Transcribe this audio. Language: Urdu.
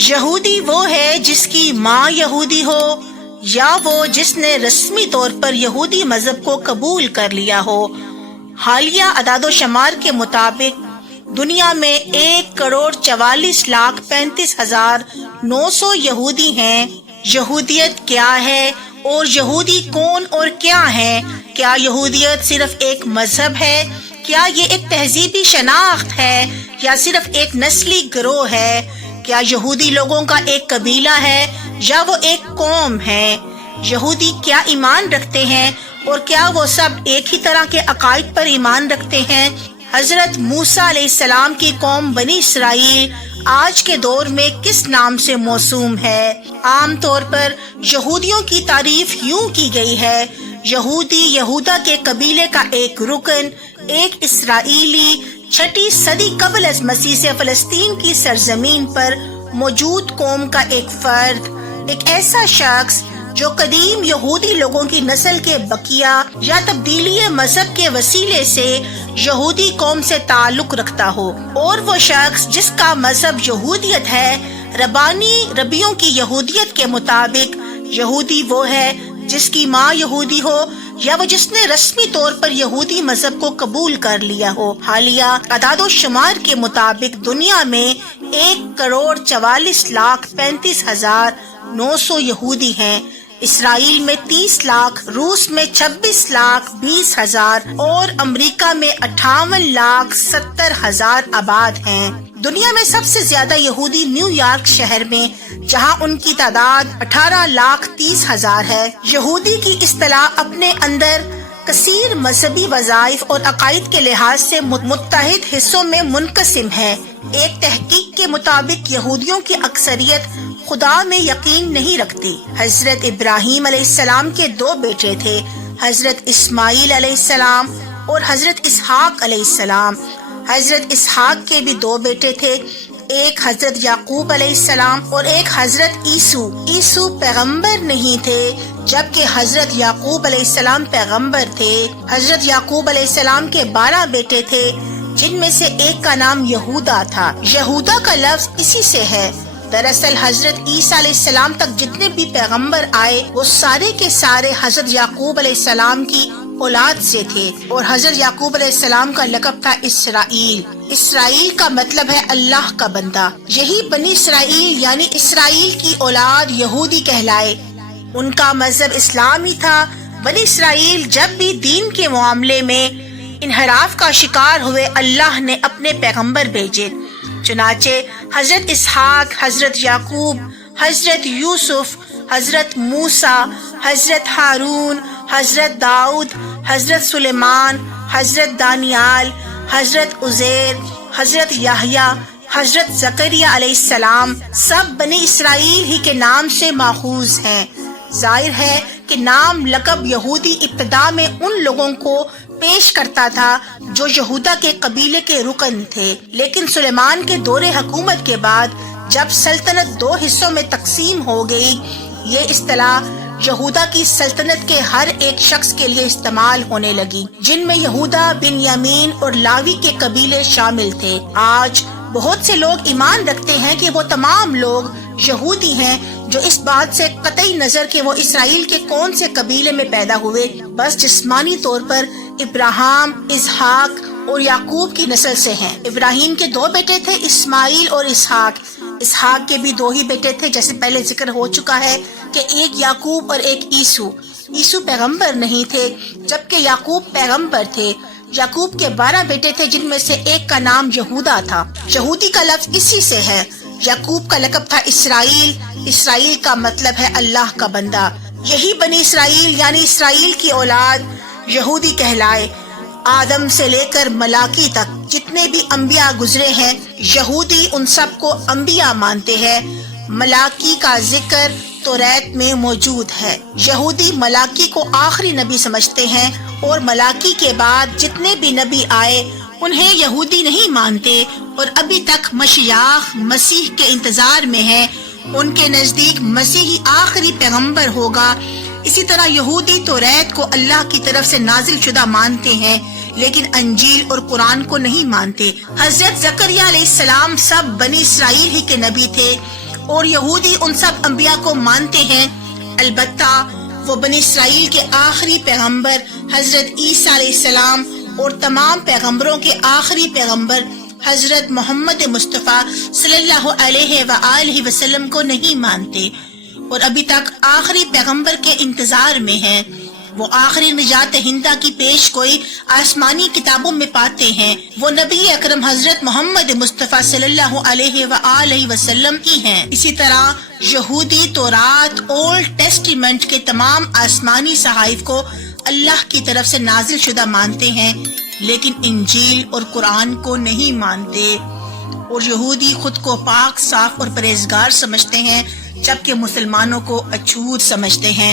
یہودی وہ ہے جس کی ماں یہودی ہو، یا وہ جس نے رسمی طور پر یہودی مذہب کو قبول کر لیا ہو۔ حالیہ اعداد و شمار کے مطابق دنیا میں 1,44,35,900 یہودی ہیں۔ یہودیت کیا ہے اور یہودی کون اور کیا ہے؟ کیا یہودیت صرف ایک مذہب ہے؟ کیا یہ ایک تہذیبی شناخت ہے یا صرف ایک نسلی گروہ ہے؟ کیا یہودی لوگوں کا ایک قبیلہ ہے یا وہ ایک قوم ہے؟ یہودی کیا ایمان رکھتے ہیں اور کیا وہ سب ایک ہی طرح کے عقائد پر ایمان رکھتے ہیں؟ حضرت موسیٰ علیہ السلام کی قوم بنی اسرائیل آج کے دور میں کس نام سے موسوم ہے؟ عام طور پر یہودیوں کی تعریف یوں کی گئی ہے: یہودی یہودا کے قبیلے کا ایک رکن، ایک اسرائیلی 6 صدی قبل از مسیح سے فلسطین کی سرزمین پر موجود قوم کا ایک فرد، ایک ایسا شخص جو قدیم یہودی لوگوں کی نسل کے بقیہ یا تبدیلی مذہب کے وسیلے سے یہودی قوم سے تعلق رکھتا ہو، اور وہ شخص جس کا مذہب یہودیت ہے۔ ربانی ربیوں کی یہودیت کے مطابق یہودی وہ ہے جس کی ماں یہودی ہو یا وہ جس نے رسمی طور پر یہودی مذہب کو قبول کر لیا ہو۔ حالیہ اعداد و شمار کے مطابق دنیا میں 1,44,35,900 یہودی ہیں۔ اسرائیل میں 30 لاکھ، روس میں 26,20,000 اور امریکہ میں 58,70,000 آباد ہیں۔ دنیا میں سب سے زیادہ یہودی نیو یارک شہر میں، جہاں ان کی تعداد 18,30,000 ہے۔ یہودی کی اصطلاح اپنے اندر کثیر مذہبی وظائف اور عقائد کے لحاظ سے متحد حصوں میں منقسم ہے۔ ایک تحقیق کے مطابق یہودیوں کی اکثریت خدا میں یقین نہیں رکھتی۔ حضرت ابراہیم علیہ السلام کے 2 بیٹے تھے، حضرت اسماعیل علیہ السلام اور حضرت اسحاق علیہ السلام۔ حضرت اسحاق کے بھی 2 بیٹے تھے، ایک حضرت یعقوب علیہ السلام اور ایک حضرت عیسو پیغمبر نہیں تھے، جبکہ حضرت یعقوب علیہ السلام پیغمبر تھے۔ حضرت یعقوب علیہ السلام کے 12 بیٹے تھے، جن میں سے ایک کا نام یہودا تھا۔ یہودا کا لفظ اسی سے ہے۔ دراصل حضرت عیسیٰ علیہ السلام تک جتنے بھی پیغمبر آئے وہ سارے کے سارے حضرت یعقوب علیہ السلام کی اولاد سے تھے، اور حضرت یعقوب علیہ السلام کا لقب تھا اسرائیل۔ اسرائیل کا مطلب ہے اللہ کا بندہ۔ یہی بنی اسرائیل یعنی اسرائیل کی اولاد یہودی کہلائے۔ ان کا مذہب اسلامی تھا۔ بنی اسرائیل جب بھی دین کے معاملے میں انحراف کا شکار ہوئے، اللہ نے اپنے پیغمبر بھیجے۔ چنانچہ حضرت اسحاق، حضرت یعقوب، حضرت یوسف، حضرت موسیٰ، حضرت ہارون، حضرت داؤد، حضرت سلیمان، حضرت دانیال، حضرت عزیر، حضرت یحییٰ، حضرت زکریا علیہ السلام سب بنی اسرائیل ہی کے نام سے ماخوذ ہیں۔ ظاہر ہے کہ نام لقب یہودی ابتدا میں ان لوگوں کو پیش کرتا تھا جو یہودا کے قبیلے کے رکن تھے، لیکن سلیمان کے دور حکومت کے بعد جب سلطنت 2 حصوں میں تقسیم ہو گئی، یہ اصطلاح یہودا کی سلطنت کے ہر ایک شخص کے لیے استعمال ہونے لگی، جن میں یہودا، بنیامین اور لاوی کے قبیلے شامل تھے۔ آج بہت سے لوگ ایمان رکھتے ہیں کہ وہ تمام لوگ یہودی ہیں، جو اس بات سے قطعی نظر کہ وہ اسرائیل کے کون سے قبیلے میں پیدا ہوئے، بس جسمانی طور پر ابراہیم، اسحاق اور یعقوب کی نسل سے ہیں۔ ابراہیم کے 2 بیٹے تھے، اسماعیل اور اسحاق۔ اسحاق کے بھی 2 ہی بیٹے تھے، جیسے پہلے ذکر ہو چکا ہے کہ ایک یعقوب اور ایک عیسو پیغمبر نہیں تھے، جبکہ یعقوب پیغمبر تھے۔ یعقوب کے 12 بیٹے تھے، جن میں سے ایک کا نام یہودا تھا۔ یہودی کا لفظ اسی سے ہے۔ یعقوب کا لقب تھا اسرائیل، اسرائیل کا مطلب ہے اللہ کا بندہ۔ یہی بنی اسرائیل یعنی اسرائیل کی اولاد یہودی کہلائے۔ آدم سے لے کر ملاکی تک جتنے بھی انبیاء گزرے ہیں، یہودی ان سب کو انبیاء مانتے ہیں۔ ملاکی کا ذکر توریت میں موجود ہے۔ یہودی ملاکی کو آخری نبی سمجھتے ہیں، اور ملاکی کے بعد جتنے بھی نبی آئے انہیں یہودی نہیں مانتے، اور ابھی تک مشیاخ مسیح کے انتظار میں ہیں۔ ان کے نزدیک مسیحی آخری پیغمبر ہوگا۔ اسی طرح یہودی توریت کو اللہ کی طرف سے نازل شدہ مانتے ہیں، لیکن انجیل اور قرآن کو نہیں مانتے۔ حضرت زکریا علیہ السلام سب بنی اسرائیل ہی کے نبی تھے۔ اور یہودی ان سب انبیاء کو مانتے ہیں، البتہ وہ بنی اسرائیل کے آخری پیغمبر حضرت عیسیٰ علیہ السلام اور تمام پیغمبروں کے آخری پیغمبر حضرت محمد مصطفیٰ صلی اللہ علیہ وآلہ وسلم کو نہیں مانتے، اور ابھی تک آخری پیغمبر کے انتظار میں ہیں۔ وہ آخری نجات دہندہ کی پیش گوئی آسمانی کتابوں میں پاتے ہیں، وہ نبی اکرم حضرت محمد مصطفیٰ صلی اللہ علیہ وآلہ وسلم کی ہیں۔ اسی طرح یہودی تورات اولڈ ٹیسٹیمنٹ کے تمام آسمانی صحائف کو اللہ کی طرف سے نازل شدہ مانتے ہیں، لیکن انجیل اور قرآن کو نہیں مانتے۔ اور یہودی خود کو پاک، صاف اور پرہیزگار سمجھتے ہیں، جبکہ مسلمانوں کو اچھوت سمجھتے ہیں۔